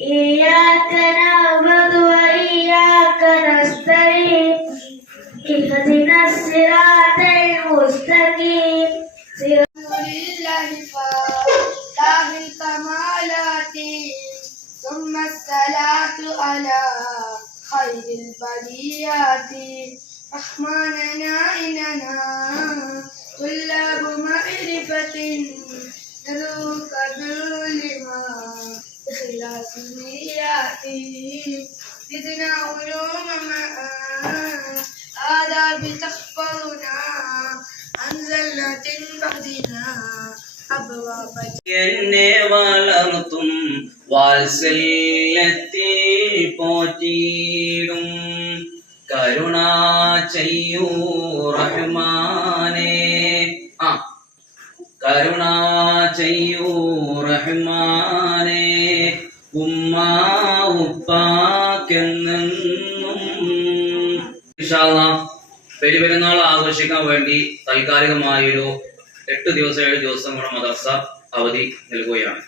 إياك نعبد وإياك نستعين اهدنا الصراط المستقيم لله فاتح الكمالات ثم الصلاة على خير البريات رحمننا إننا طلاب معرفة ندعوك بالعلماء إخلاص نياتي زدنا علوما معا آداب تحفظنا أنزلنا بعدنا أبواب എന്നെ വളർത്തും വാത്സല്യത്തിൽ പോറ്റിയിടും കരുണ ചെയ്യൂ റഹ്മാനേ കരുണ ചെയ്യൂ റഹ്മാനേ ഉമ്മ ഉപ്പാക്കെന്നും പെരുപെരുന്നാൾ ആഘോഷിക്കാൻ വേണ്ടി താൽക്കാലികമായൊരു 8 ദിവസം 7 ദിവസം നമ്മുടെ മദ്രസ അവധി നൽകുകയാണ്.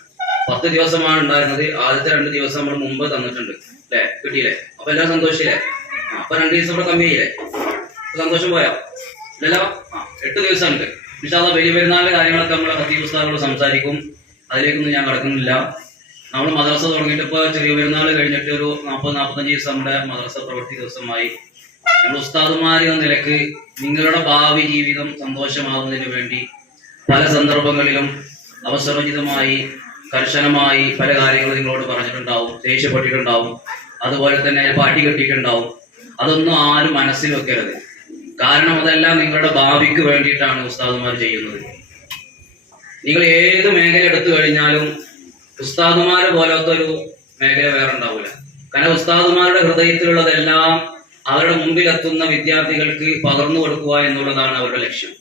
10 ദിവസമാണ് ഉണ്ടായിരുന്നത്. ആദ്യത്തെ 2 ദിവസം നമ്മൾ മുമ്പ് തന്നിട്ടുണ്ട് അല്ലെ, കിട്ടിയില്ലേ? അപ്പൊ എല്ലാം സന്തോഷില്ലേ? അപ്പൊ 2 ദിവസം ഇവിടെ കമ്മിയായില്ലേ? സന്തോഷം പോയോ? ഇല്ലല്ലോ. 8 ദിവസം ഉണ്ട്. ഇൻഷാല്ലാ വലിയ പെരുന്നാളിന്റെ കാര്യങ്ങളൊക്കെ നമ്മളെ ഖത്തീബ് ഉസ്താദോട് സംസാരിക്കും. അതിലേക്കൊന്നും ഞാൻ കടക്കുന്നില്ല. നമ്മൾ മദ്രസ തുടങ്ങിയിട്ട് ഇപ്പൊ ചെറിയ പെരുന്നാൾ കഴിഞ്ഞിട്ട് ഒരു 40-45 ദിവസം നമ്മുടെ മദ്രസ പ്രവൃത്തി ദിവസമായി. നമ്മൾ ഉസ്താദുമാർ എന്ന നിലക്ക് നിങ്ങളുടെ ഭാവി ജീവിതം സന്തോഷമാകുന്നതിന് വേണ്ടി പല സന്ദർഭങ്ങളിലും അവസരോചിതമായി കർശനമായി പല കാര്യങ്ങളും നിങ്ങളോട് പറഞ്ഞിട്ടുണ്ടാവും, ദേഷ്യപ്പെട്ടിട്ടുണ്ടാവും, അതുപോലെ തന്നെ പാട്ടി കെട്ടിയിട്ടുണ്ടാവും. അതൊന്നും ആരും മനസ്സിൽ വെക്കരുത്. കാരണം അതെല്ലാം നിങ്ങളുടെ ഭാവിക്ക് വേണ്ടിയിട്ടാണ് ഉസ്താദുമാർ ചെയ്യുന്നത്. നിങ്ങൾ ഏത് മേഖല എടുത്തു കഴിഞ്ഞാലും ഉസ്താദുമാരെ പോലത്തെ ഒരു മേഖല വേറെ ഉണ്ടാവില്ല. കാരണം ഉസ്താദുമാരുടെ ഹൃദയത്തിലുള്ളതെല്ലാം അവരുടെ മുമ്പിലെത്തുന്ന വിദ്യാർത്ഥികൾക്ക് പകർന്നു കൊടുക്കുക എന്നുള്ളതാണ് അവരുടെ ലക്ഷ്യം.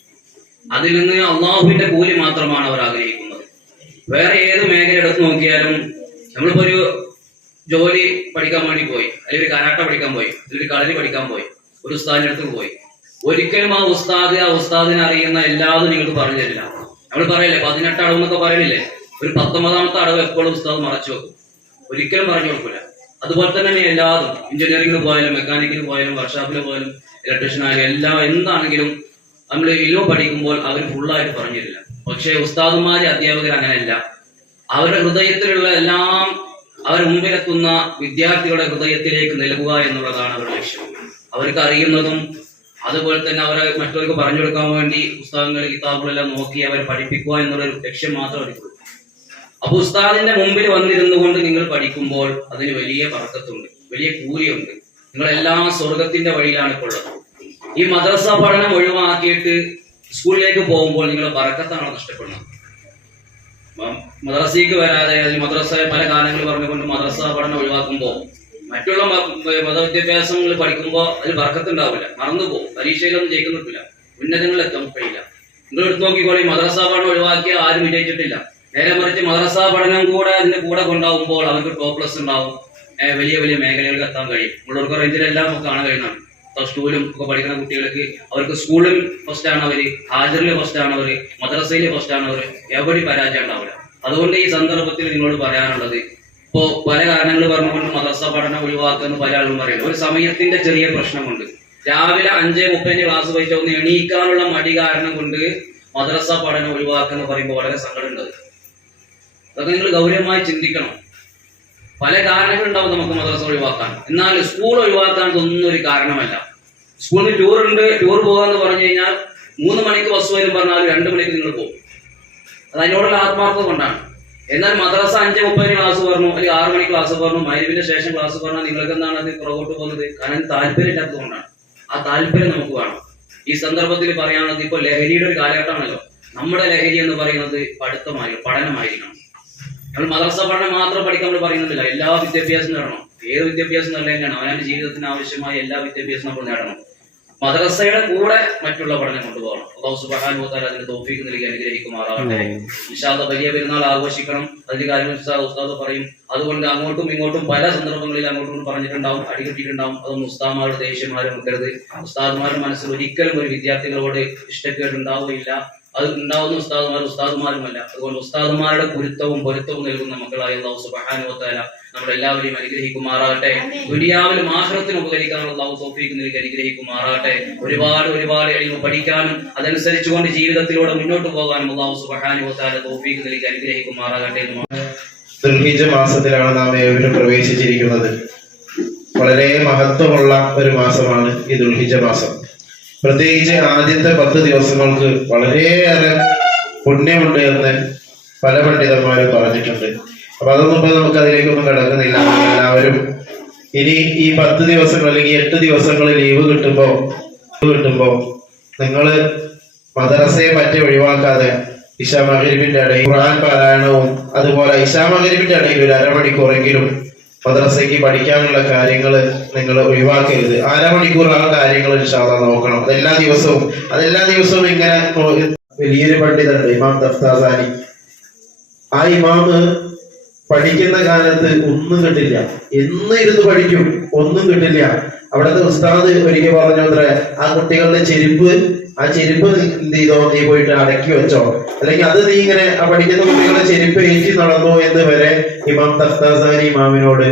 അതിൽ നിന്ന് അള്ളാഹുവിന്റെ കൂലി മാത്രമാണ് അവർ ആഗ്രഹിക്കുന്നത്. വേറെ ഏത് മേഖല എടുത്ത് നോക്കിയാലും നമ്മളിപ്പോ ഒരു ജോലി പഠിക്കാൻ വേണ്ടി പോയി, അല്ലെങ്കിൽ ഒരു കരാട്ട പഠിക്കാൻ പോയി, അല്ലെങ്കിൽ കളരി പഠിക്കാൻ പോയി, ഒരു ഉസ്താദിന്റെ അടുത്ത് പോയി, ഒരിക്കലും ആ ഉസ്താദിനെ അറിയുന്ന എല്ലാതും നിങ്ങൾക്ക് പറഞ്ഞു തരില്ല. നമ്മൾ പറയില്ലേ 18 അടവ് എന്നൊക്കെ പറയണില്ലേ? ഒരു 19ാമത്തെ അടവ് എപ്പോഴും ഉസ്താദ് മറച്ചു വെക്കും, ഒരിക്കലും പറഞ്ഞു കൊടുക്കില്ല. അതുപോലെ തന്നെ എല്ലാതും എഞ്ചിനീയറിംഗിന് പോയാലും മെക്കാനിക്കിന് പോയാലും വർക്ക്ഷോപ്പിൽ പോയാലും ഇലക്ട്രീഷ്യൻ ആയാലും എല്ലാം എന്താണെങ്കിലും നമ്മൾ ഇലോ പഠിക്കുമ്പോൾ അവർ ഫുള്ളായിട്ട് പറഞ്ഞു തരില്ല. പക്ഷെ ഉസ്താദുമാര് അധ്യാപകർ അങ്ങനെയല്ല. അവരുടെ ഹൃദയത്തിലുള്ള എല്ലാം അവർ മുമ്പിലെത്തുന്ന വിദ്യാർത്ഥികളുടെ ഹൃദയത്തിലേക്ക് നൽകുക എന്നുള്ളതാണ് അവരുടെ ലക്ഷ്യം. അവർക്ക് അറിയുന്നതും അതുപോലെ തന്നെ അവരെ മറ്റവർക്ക് പറഞ്ഞു കൊടുക്കാൻ വേണ്ടി പുസ്തകങ്ങൾ കിതാബുകളെല്ലാം നോക്കി അവരെ പഠിപ്പിക്കുക എന്നുള്ള ലക്ഷ്യം മാത്രം അവർക്കുള്ളൂ. അപ്പൊ ഉസ്താദിന്റെ മുമ്പിൽ വന്നിരുന്നു കൊണ്ട് നിങ്ങൾ പഠിക്കുമ്പോൾ അതിന് വലിയ ബർക്കത്തുണ്ട്, വലിയ കൂലിയുണ്ട്. നിങ്ങളെല്ലാം സ്വർഗത്തിന്റെ വഴിയിലാണ് ഇപ്പോൾ ഉള്ളത്. ഈ മദ്രസ പഠനം ഒഴിവാക്കിയിട്ട് സ്കൂളിലേക്ക് പോകുമ്പോൾ നിങ്ങളുടെ ബർക്കത്താണ് നഷ്ടപ്പെടുന്നത്. മദ്രസയ്ക്ക് വരാതെ മദ്രസ പല കാരണങ്ങൾ പറഞ്ഞുകൊണ്ട് മദ്രസ പഠനം ഒഴിവാക്കുമ്പോൾ മറ്റുള്ള മതവിദ്യാഭ്യാസങ്ങൾ പഠിക്കുമ്പോൾ അതിൽ ബർക്കത്തുണ്ടാവില്ല, മറന്നുപോകും, പരീക്ഷയിലൊന്നും ജയിക്കുന്നില്ല, ഉന്നതങ്ങളിൽ എത്താൻ കഴിയില്ല. നിങ്ങൾ എടുത്തു നോക്കിക്കോളി, മദ്രസ പഠനം ഒഴിവാക്കിയ ആരും വിജയിച്ചിട്ടില്ല. നേരെ മറിച്ച് മദ്രസ പഠനം കൂടെ അതിന്റെ കൂടെ കൊണ്ടാവുമ്പോൾ അവർക്ക് ടോപ്പ് പ്ലസ് ഉണ്ടാവും, വലിയ വലിയ മേഖലകൾക്ക് എത്താൻ കഴിയും. ഉള്ളവർക്ക് റേഞ്ചിലെല്ലാം നമുക്ക് കാണാൻ കഴിയുന്നതാണ്. പ്ലസ് ടുവിലും ഒക്കെ പഠിക്കുന്ന കുട്ടികൾക്ക് അവർക്ക് സ്കൂളിൽ ഫസ്റ്റ് ആണ് അവര്, ഹാജറിൽ ഫസ്റ്റ് ആണ് അവര്, മദ്രസയിൽ ഫസ്റ്റ് ആണ് അവര്, എവിടെ പരാജയം ഉണ്ടാവില്ല. അതുകൊണ്ട് ഈ സന്ദർഭത്തിൽ നിങ്ങളോട് പറയാനുള്ളത്, ഇപ്പോ പല കാരണങ്ങൾ പറഞ്ഞുകൊണ്ട് മദ്രസ പഠനം ഒഴിവാക്കുമെന്ന് പല ആളുകളും പറയുന്നത് ഒരു സമയത്തിന്റെ ചെറിയ പ്രശ്നമുണ്ട്. രാവിലെ 5:30 ക്ലാസ് പോയിട്ട് ഒന്ന് എണീക്കാനുള്ള മടി കാരണം കൊണ്ട് മദ്രസ പഠനം ഒഴിവാക്കുമെന്ന് പറയുമ്പോൾ വളരെ സങ്കടമുണ്ട്. അതൊക്കെ നിങ്ങൾ ഗൗരവമായി ചിന്തിക്കണം. പല കാരണങ്ങളുണ്ടാവും നമുക്ക് മദ്രസ ഒഴിവാക്കാൻ. എന്നാൽ സ്കൂൾ ഒഴിവാക്കാൻ ഇതൊന്നും ഒരു കാരണമല്ല. സ്കൂളിൽ ടൂർ ഉണ്ട്, ടൂർ പോകാന്ന് പറഞ്ഞു കഴിഞ്ഞാൽ 3 മണിക്ക് ബസ് വരും പറഞ്ഞാൽ 2 മണിക്ക് നിങ്ങൾ പോകും. അത് അതിനോടുള്ള ആത്മാർത്ഥത കൊണ്ടാണ്. എന്നാൽ മദ്രസ 5:30 ക്ലാസ് പറഞ്ഞു, അല്ലെങ്കിൽ 6 മണിക്ക് ക്ലാസ് പറഞ്ഞു, മഗ്‌രിബിന്റെ ശേഷം ക്ലാസ് പറഞ്ഞാൽ നിങ്ങൾക്ക് എന്താണ് അത് പുറകോട്ട് പോകുന്നത്? കാരണം താല്പര്യം ഇല്ലാത്തത് കൊണ്ടാണ്. ആ താല്പര്യം നമുക്ക് വേണം. ഈ സന്ദർഭത്തിൽ പറയാനുള്ളത്, ഇപ്പൊ ലഹരിയുടെ ഒരു കാലഘട്ടമാണല്ലോ. നമ്മുടെ ലഹരി എന്ന് പറയുന്നത് പഠനമായിരിക്കണം. നമ്മൾ മദ്രസ പഠനം മാത്രം പഠിക്കാൻ നമ്മൾ പറയുന്നില്ല, എല്ലാ വിദ്യാഭ്യാസം നേടണം. ഏത് വിദ്യാഭ്യാസം നല്ല തന്നെയാണ്, അവനവന്റെ ജീവിതത്തിന് ആവശ്യമായ എല്ലാ വിദ്യാഭ്യാസവും നമ്മൾ നേടണം. മദ്രസയുടെ കൂടെ മറ്റുള്ള പഠനം കൊണ്ടുപോകണം. അല്ലാഹു സുബ്ഹാനഹു വ തആല അതിന് തൗഫീഖ് നൽകി അനുഗ്രഹിക്കുമാറാവട്ടെ. ഇൻഷാ അല്ലാഹ് വലിയ പെരുന്നാൾ ആഘോഷിക്കണം. അതിന്റെ കാര്യം ഉസ്താദ് പറയും. അതുകൊണ്ട് അങ്ങോട്ടും ഇങ്ങോട്ടും പല സന്ദർഭങ്ങളിൽ അങ്ങോട്ടും പറഞ്ഞിട്ടുണ്ടാവും, അടികിട്ടിട്ടുണ്ടാവും. അതൊന്നും ഉസ്താദുമാരുടെ ദേഷ്യന്മാരും വെക്കരുത്. ഉസ്താദുമാരുടെ മനസ്സിൽ ഒരിക്കലും ഒരു വിദ്യാർത്ഥികളോട് ഇഷ്ടക്കേട് ഉണ്ടാവുകയില്ല. അത് ഉണ്ടാവുന്ന ഉസ്താദുമാരുമല്ല. അതുകൊണ്ട് ഉസ്താദുമാരുടെ പൊരുത്തവും നൽകുന്ന മക്കളായ അല്ലാഹു സുബ്ഹാനഹു വ തആല നമ്മളെല്ലാവരെയും അനുഗ്രഹിക്കുമാറാകട്ടെ. ദുനിയാവിലും ആഖിറത്തിനും ഉപകരിക്കാനുള്ള അല്ലാഹു തൗഫീഖ് നൽകി അനുഗ്രഹിക്കുമാറാകട്ടെ. ഒരുപാട് ഇൽമു പഠിക്കാനും അതനുസരിച്ചുകൊണ്ട് ജീവിതത്തിലൂടെ മുന്നോട്ട് പോകാനും അല്ലാഹു സുബ്ഹാനഹു വ തആല തൗഫീഖ് നൽകി അനുഗ്രഹിക്കുമാറാകട്ടെ. ദുൽഹിജ്ജ മാസത്തിലാണ് നാം ഏവരും പ്രവേശിച്ചിരിക്കുന്നത്. വളരെ മഹത്വമുള്ള ഒരു മാസമാണ് ഈ ദുൽഹിജ്ജ മാസം. പ്രത്യേകിച്ച് ആദ്യത്തെ 10 ദിവസങ്ങൾക്ക് വളരെയേറെ പുണ്യമുണ്ട് എന്ന് പല പണ്ഡിതന്മാരും പറഞ്ഞിട്ടുണ്ട്. അപ്പൊ അതൊന്നും ഇപ്പൊ നമുക്ക് അതിലേക്കൊന്നും കിടക്കുന്നില്ല. എല്ലാവരും ഇനി ഈ 10 ദിവസങ്ങൾ അല്ലെങ്കിൽ 8 ദിവസങ്ങൾ ലീവ് കിട്ടുമ്പോ നിങ്ങള് മദ്രസയെ പറ്റി ഒഴിവാക്കാതെ ഇശാ മഗ്‌രിബിന്റെ ഇടയിൽ ഖുർആൻ പാരായണവും അതുപോലെ ഇശാ മഗ്‌രിബിന്റെ ഇടയിൽ ഒരു അരമണിക്കൂറെങ്കിലും മദ്രസയ്ക്ക് പഠിക്കാനുള്ള കാര്യങ്ങൾ നിങ്ങൾ ഒഴിവാക്കരുത്. അരമണിക്കൂർ ആ കാര്യങ്ങൾ ഇൻഷാ അല്ലാഹ് നോക്കണം. അതെല്ലാ ദിവസവും ഇങ്ങനെ വലിയൊരു പണ്ഡിതണ്ട് ഇമാം തഫ്താസാനി. ആ ഇമാമ് പഠിക്കുന്ന കാലത്ത് ഒന്നും കിട്ടില്ല, എന്ന് ഇരുന്ന് പഠിക്കും, ഒന്നും കിട്ടില്ല. അവിടുത്തെ ഉസ്താദ് ഒരിക്കൽ പറഞ്ഞു അത്രേ, ആ കുട്ടികളുടെ ചെരുപ്പ് എന്ത് ചെയ്തോ, നീ പോയിട്ട് അടക്കി വെച്ചോ, അല്ലെങ്കിൽ അത് നീ ഇങ്ങനെ ആ പഠിക്കുന്ന കുട്ടികളുടെ ചെരുപ്പ് ഏറ്റി നടന്നോ എന്ന് വരെ ഇമാം തഫ്താസാനി ഇമാമിനോട്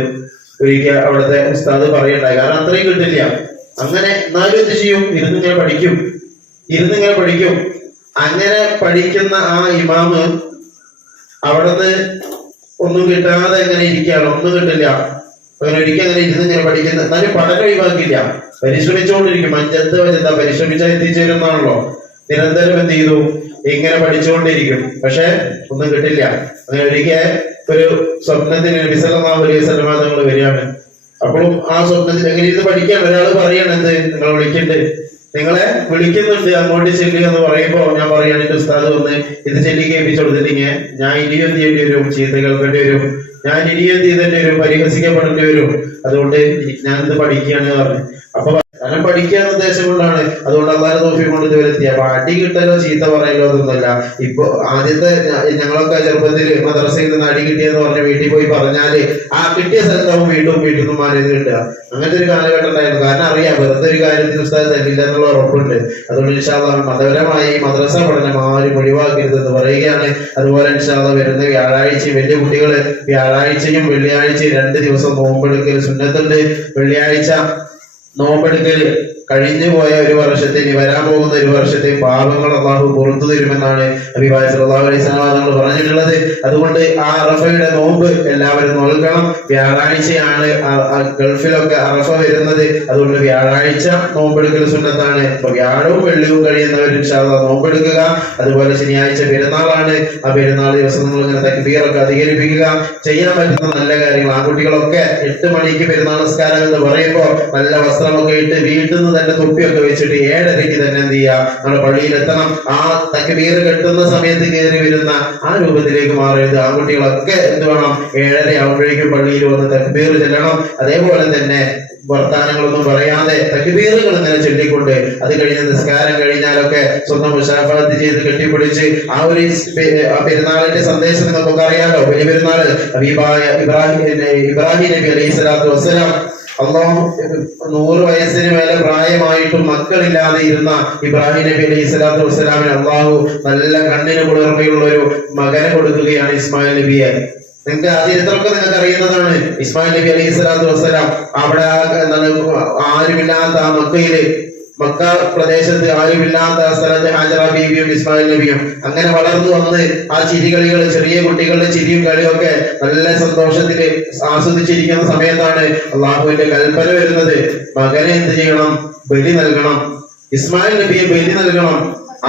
ഒരിക്കൽ അവിടുത്തെ ഉസ്താദ് പറയണ്ടായി. കാരണം അത്രയും കിട്ടില്ല. അങ്ങനെ എന്നാലും എന്ത് ചെയ്യും, ഇരുന്നിങ്ങനെ പഠിക്കും. അങ്ങനെ പഠിക്കുന്ന ആ ഇമാമ് അവിടുന്ന് ഒന്നും കിട്ടാതെ എങ്ങനെ ഇരിക്കുകയാണ്, ഒന്നും കിട്ടില്ല. അങ്ങനെ ഒരിക്കൽ അങ്ങനെ ഇരുന്നിങ്ങനെ പഠിക്കുന്ന, എന്നാലും പഠനം ഒഴിവാക്കില്ല, പരിശ്രമിച്ചുകൊണ്ടിരിക്കും. അഞ്ചത്ത് വരെന്താ പരിശ്രമിച്ചാൽ എത്തിച്ചേരുന്നാണല്ലോ. നിരന്തരം എന്ത് ചെയ്തു, ഇങ്ങനെ പഠിച്ചുകൊണ്ടിരിക്കും. പക്ഷെ ഒന്നും കിട്ടില്ല. അങ്ങനെ ഒരിക്കൽ ഒരു സ്വപ്നത്തിന് നബി സല്ലല്ലാഹു അലൈഹി വസല്ലം തങ്ങൾ വരികയാണ്. അപ്പോഴും ആ സ്വപ്നത്തിൽ എങ്ങനെ ഇരുന്ന് പഠിക്കാൻ ഒരാൾ പറയാണ്, എന്ത് നിങ്ങളെ വിളിക്കുന്നുണ്ട്, അങ്ങോട്ട് ചെല്ലുക എന്ന് പറയുമ്പോ ഞാൻ പറയാണ്, എന്റെ ഉസ്താദ് വന്ന് ഇത് ചൊല്ലി കേൾപ്പിച്ചു കൊടുത്തില്ലെങ്കിൽ ഞാൻ ഇനിയും എന്ത് ചെയ്യേണ്ടി വരും, ചീത്ത കേൾക്കേണ്ടി വരും, ഞാൻ ഇനിയും എന്ത് ചെയ്തേണ്ടി വരും, പരിഹസിക്കപ്പെടേണ്ടി വരും. അതുകൊണ്ട് ഞാനിത് പഠിക്കുകയാണ് പറഞ്ഞു. അപ്പൊ കാരണം പഠിക്കാൻ ഉദ്ദേശം കൊണ്ടാണ്. അതുകൊണ്ട് അള്ളാഹു തൗഫീഖ് കൊണ്ട് ഇത് വരുത്തിയ. അപ്പൊ അടി കിട്ടലോ ചീത്ത പറയലോ ഒന്നുമല്ല. ഇപ്പൊ ആദ്യത്തെ ഞങ്ങളൊക്കെ ചെറുപ്പത്തിൽ മദ്രസയിൽ നിന്ന് അടി കിട്ടിയെന്ന് പറഞ്ഞ വീട്ടിൽ പോയി പറഞ്ഞാല് ആ കിട്ടിയ സ്ഥലത്താവും വീട്ടിൽ നിന്ന് മാറിയത് കിട്ടുക. അങ്ങനത്തെ ഒരു കാലഘട്ടം ഉണ്ടായിരുന്നു. കാരണം അറിയാം, വെറുതെ ഒരു കാര്യത്തിന് ഉസ്താദ് തരില്ല എന്നുള്ള ഉറപ്പുണ്ട്. അതുകൊണ്ട് ഇൻഷാ അല്ലാഹ് മതപരമായി മദ്രസ പഠനം ആരും ഒഴിവാക്കരുതെന്ന് പറയുകയാണ്. അതുപോലെ ഇൻഷാ അല്ലാഹ് വരുന്ന വ്യാഴാഴ്ചയും വലിയ കുട്ടികള് വ്യാഴാഴ്ചയും വെള്ളിയാഴ്ചയും 2 ദിവസം നോമ്പെടുക്കൽ സുന്നത്തുണ്ട്. വെള്ളിയാഴ്ച നോമ്പെടുക്കല് കഴിഞ്ഞു പോയ ഒരു വർഷത്തെ, വരാൻ പോകുന്ന ഒരു വർഷത്തെ പാപങ്ങൾ അല്ലാഹു പുറത്തു തരുമെന്നാണ് നബി സല്ലല്ലാഹു അലൈഹി വസല്ലം തങ്ങൾ പറഞ്ഞിട്ടുള്ളത്. അതുകൊണ്ട് ആ അറഫയുടെ നോമ്പ് എല്ലാവരും നോൽക്കണം. വ്യാഴാഴ്ചയാണ് ഗൾഫിലൊക്കെ അറഫ വരുന്നത്. അതുകൊണ്ട് വ്യാഴാഴ്ച നോമ്പെടുക്കൽ സുന്നത്താണ്. അപ്പൊ വ്യാഴവും വെള്ളിയും കഴിയുന്നവർ ഇൻഷാ അല്ലാഹ് നോമ്പെടുക്കുക. അതുപോലെ ശനിയാഴ്ച പെരുന്നാളാണ്. ആ പെരുന്നാൾ ദിവസം നിങ്ങൾ ഇങ്ങനെ തക്ബീറൊക്കെ അധികരിപ്പിക്കുക. ചെയ്യാൻ പറ്റുന്ന നല്ല കാര്യങ്ങൾ. ആൺകുട്ടികളൊക്കെ 8 മണിക്ക് പെരുന്നാൾ നിസ്കാരം എന്ന് പറയുമ്പോൾ നല്ല വസ്ത്രമൊക്കെ ഇട്ട് വീട്ടിൽ നിന്ന് തന്നെ തൊപ്പിയൊക്കെ വെച്ചിട്ട് 7:30 തന്നെ എന്ത് ചെയ്യുക, നമ്മുടെ പള്ളിയിലെത്തണം. ആ തക്ബീർ കെട്ടുന്ന സമയത്ത് കയറി വരുന്ന ആ രൂപത്തിലേക്ക് മാറരുത്. ആൺകുട്ടികളൊക്കെ എന്ത് വേണം, 7:30 ആകുമ്പോഴേക്കും പള്ളിയിൽ വന്ന് തക്ബീർ ചെല്ലണം. അതേപോലെ തന്നെ വർത്താനങ്ങളൊന്നും പറയാതെ തക്ബീറുകൾ ഇങ്ങനെ ചൊല്ലിക്കൊണ്ട് അത് കഴിഞ്ഞ് നിസ്കാരം കഴിഞ്ഞാലൊക്കെ സ്വന്തം മുശാഫഹത്ത് ചെയ്ത് കെട്ടിപ്പിടിച്ച് ആ ഒരു പെരുന്നാളിന്റെ സന്ദേശം നമുക്കൊക്കെ അറിയാലോ. വലിയ പെരുന്നാള് ഇബ്രാഹിം നബി അലൈഹി സ്വലാത്തു വസ്സലാം അള്ളാഹു 100 വയസ്സിന് മേലെ പ്രായമായിട്ടും മക്കളില്ലാതെ ഇരുന്ന ഇബ്രാഹിം നബി അലൈഹി സ്വലാത്തു വസ്സലാമിന് അള്ളാഹു നല്ല കണ്ണിന് കുളിർമയുള്ള ഒരു മകനെ കൊടുക്കുകയാണ്, ഇസ്മായിൽ നബിയെ. നിങ്ങൾക്ക് ആ ചരിത്രമൊക്കെ നിങ്ങൾക്ക് അറിയുന്നതാണ്. ഇസ്മായിൽ നബി അലൈഹി സ്വലാത്തു വസ്സലാം അവിടെ ആരുമില്ലാത്ത ആ മക്ക പ്രദേശത്ത് ആരുമില്ലാത്ത സ്ഥലത്ത് ഹാജറ ബീവിയും ഇസ്മായിൽ നബിയും അങ്ങനെ വളർന്നു വന്ന് ആ ചിരികളികൾ, ചെറിയ കുട്ടികളുടെ ചിരിയും കളിയും ഒക്കെ നല്ല സന്തോഷത്തില് ആസ്വദിച്ചിരിക്കുന്ന സമയത്താണ് അള്ളാഹുവിന്റെ കൽപ്പന വരുന്നത്. മകനെ എന്ത് ചെയ്യണം, ബലി നൽകണം. ഇസ്മായിൽ നബിയെ ബലി നൽകണം.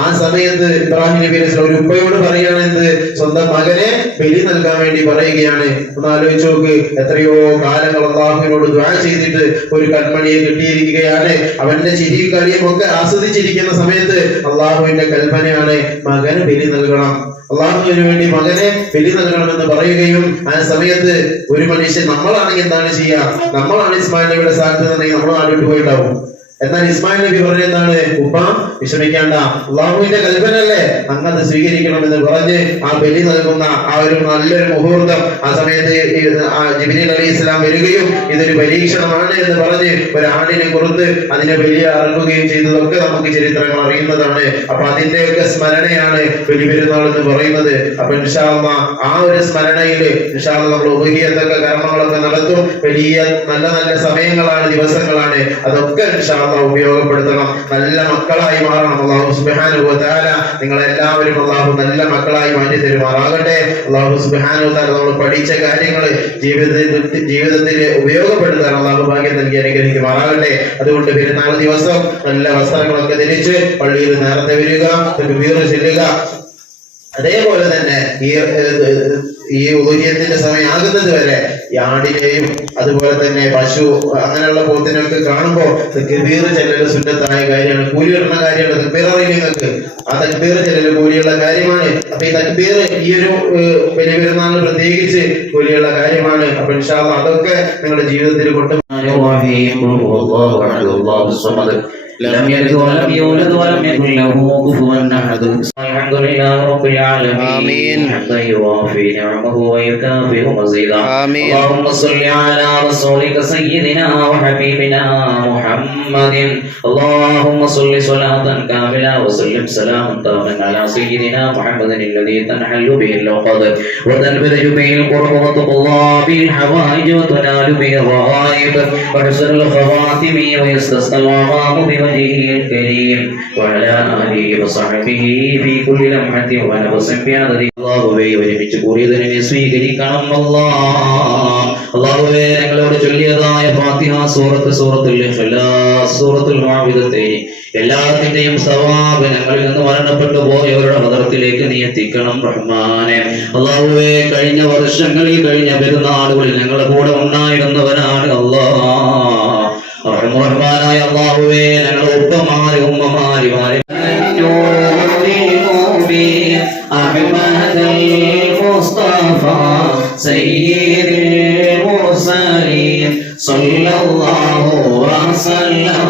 ആ സമയത്ത് ഇബ്രാഹിം നബി അലൈഹി സ്വലാം ഒരു ഉപ്പയോട് പറയുകയാണ്, എന്ത്, സ്വന്തം മകനെ ബലി നൽകാൻ വേണ്ടി പറയുകയാണ്. ഒന്ന് ആലോചിച്ച് നോക്ക്, എത്രയോ കാലങ്ങൾ അള്ളാഹുവിനോട് ദുആ ചെയ്തിട്ട് ഒരു കൺമണിയെ കിട്ടിയിരിക്കുകയാണ്. അവന്റെ ചിരിയും കളിയും ഒക്കെ ആസ്വദിച്ചിരിക്കുന്ന സമയത്ത് അള്ളാഹുവിന്റെ കൽപ്പനയാണ്, മകന് ബലി നൽകണം. അള്ളാഹുവിന് വേണ്ടി മകനെ ബലി നൽകണമെന്ന് പറയുകയും ആ സമയത്ത് ഒരു മനുഷ്യൻ, നമ്മളാണെങ്കിൽ എന്താണ് ചെയ്യുക, നമ്മളാണ് ഇസ്മായിൽ നബിയുടെ സ്ഥാനത്ത് നിന്നെങ്കിൽ നമ്മൾ നാട്ടിട്ട് പോയിട്ടാവും. എന്നാൽ ഇസ്മായിൽ നബി പറഞ്ഞതാണ്, ഉപ്പ വിഷമിക്കേണ്ട, അള്ളാഹുവിന്റെ കൽപ്പനല്ലേ, അങ്ങത് സ്വീകരിക്കണമെന്ന് പറഞ്ഞ് ആ ബലി നൽകുന്ന ആ ഒരു നല്ലൊരു മുഹൂർത്തം, ആ സമയത്ത് ജിബ്രീൽ അലൈഹി ഇസ്ലാം വരികയും ഇതൊരു പരീക്ഷണമാണ് എന്ന് പറഞ്ഞ് ഒരു ആടിനെ കൊടുത്ത് അതിനെ ബലി അറക്കുകയും ചെയ്തതൊക്കെ നമുക്ക് ചരിത്രങ്ങൾ അറിയുന്നതാണ്. അപ്പൊ അതിന്റെയൊക്കെ സ്മരണയാണ് ബലി പെരുന്നാൾ എന്ന് പറയുന്നത്. അപ്പൊ ഇൻഷാ അല്ലാഹ് ആ ഒരു സ്മരണയില് ഇൻഷാ അല്ലാഹ് നമ്മൾ ഉദ്ഹിയത്തൊക്കെ കർമ്മങ്ങളൊക്കെ നടത്തും. വലിയ നല്ല നല്ല സമയങ്ങളാണ്, ദിവസങ്ങളാണ്. അതൊക്കെ ഇൻഷാ അല്ലാഹ് ഉപയോഗപ്പെടുത്തണം. നല്ല മക്കളായി മാറണം. അല്ലാഹു സുബ്ഹാനഹു വ തആല നിങ്ങളെല്ലാവരും അല്ലാഹു നല്ല മക്കളായി മാറ്റി തരുമാറാകട്ടെ. അല്ലാഹു സുബ്ഹാനഹു വ തആല നമ്മൾ പഠിച്ച കാര്യങ്ങൾ ജീവിതത്തിൽ ഉപയോഗപ്പെടുത്താൻ അല്ലാഹു ഭാഗ്യം നൽകി അനുഗ്രഹിക്കുമാറാകട്ടെ. അതുകൊണ്ട് പെരുന്നാൾ ദിവസം നല്ല വസ്ത്രങ്ങളൊക്കെ ധരിച്ച് പള്ളിയിൽ നേരത്തെ വരിക, തക്ബീർ ചൊല്ലുക. അതേപോലെ തന്നെ ഈ ഉദൂഹിയത്തിന്റെ സമയം ആകുന്നത് വരെ ഈ ആടിനെയും അതുപോലെ തന്നെ പശു അങ്ങനെയുള്ള പോത്തിനൊക്കെ കാണുമ്പോൾ തക്ബീർ ചെല്ലല് സുന്നത്തായ കാര്യമാണ്, കൂലി കിട്ടുന്ന കാര്യമാണ്. തക്ബീർ അറിയില്ല നിങ്ങൾക്ക്? ആ തക്ബീർ ചെല്ലല് കൂലിയുള്ള കാര്യമാണ്. അപ്പൊ ഈ തക്ബീർ ഈ ഒരു വലിയ പെരുന്നാളിന് പ്രത്യേകിച്ച് കൂലിയുള്ള കാര്യമാണ്. അപ്പൊ ഇൻഷാ അല്ലാഹ് അതൊക്കെ നിങ്ങളുടെ ജീവിതത്തിൽ കൊണ്ടു لم يلد ولم يولد ولم يكن له كفوا احد. الحمد لله رب العالمين. آمين. حمدا يوافي نعمه ويكافئ مزيدا. آمين. اللهم صل على رسولك سيدنا وحبيبنا محمد. اللهم صل صلاة كاملة وسلم سلاما تاما على سيدنا محمد الذي تنحل به العقد وتنفذ به القرب وتقضى به الحوائج وتنال به الرغائب وحسن الخواتم ويستسقى الغمام بوجهه الكريم وعلى آله وصحبه في كل لمحة ونفس بعدد. അല്ലാഹുവേ ഒരുമിച്ച് കൂടിയതിനെ സ്വീകരിക്കണം. അല്ലാഹുവേ ഞങ്ങളോട് ചൊല്ലിയതായ ഫാത്തിഹ സൂറത്ത്, സൂറത്തുൽ ഇഖ്ലാസ്, സൂറത്തുൽ മുഅവ്വിദത്തൈൻ എല്ലാത്തിന്റെയും സവാബ് ഞങ്ങളിൽ നിന്ന് മരണപ്പെട്ടു പോയവരുടെ ഹദറത്തിലേക്ക് നീ എത്തിക്കണം റഹ്മാനെ. അല്ലാഹുവേ കഴിഞ്ഞ വർഷങ്ങളിൽ കഴിഞ്ഞ പെരുന്നാളുകളിൽ ഞങ്ങളുടെ കൂടെ ഉണ്ടായിരുന്നവരാണ് റഹ്മാനായ അല്ലാഹുവേ ഞങ്ങളുടെ ഉപ്പമാര് ഉമ്മമാരിമാര് سيد المرسلين صلى الله وسلم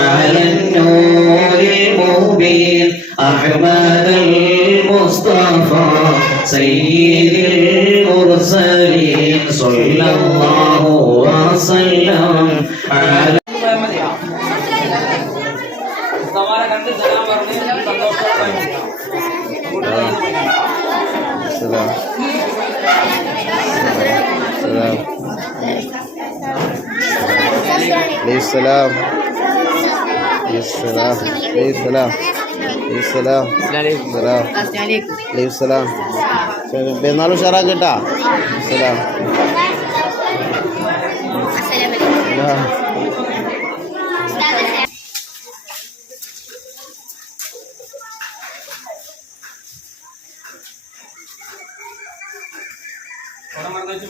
على النور المبين أحمد المصطفى سيد المرسلين صلى الله وسلم على السلام السلام السلام السلام السلام പെരുന്നാൾ ഉഷാറാക്കട്ടാ. അസ്സലാം.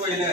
പോയില്ലേ?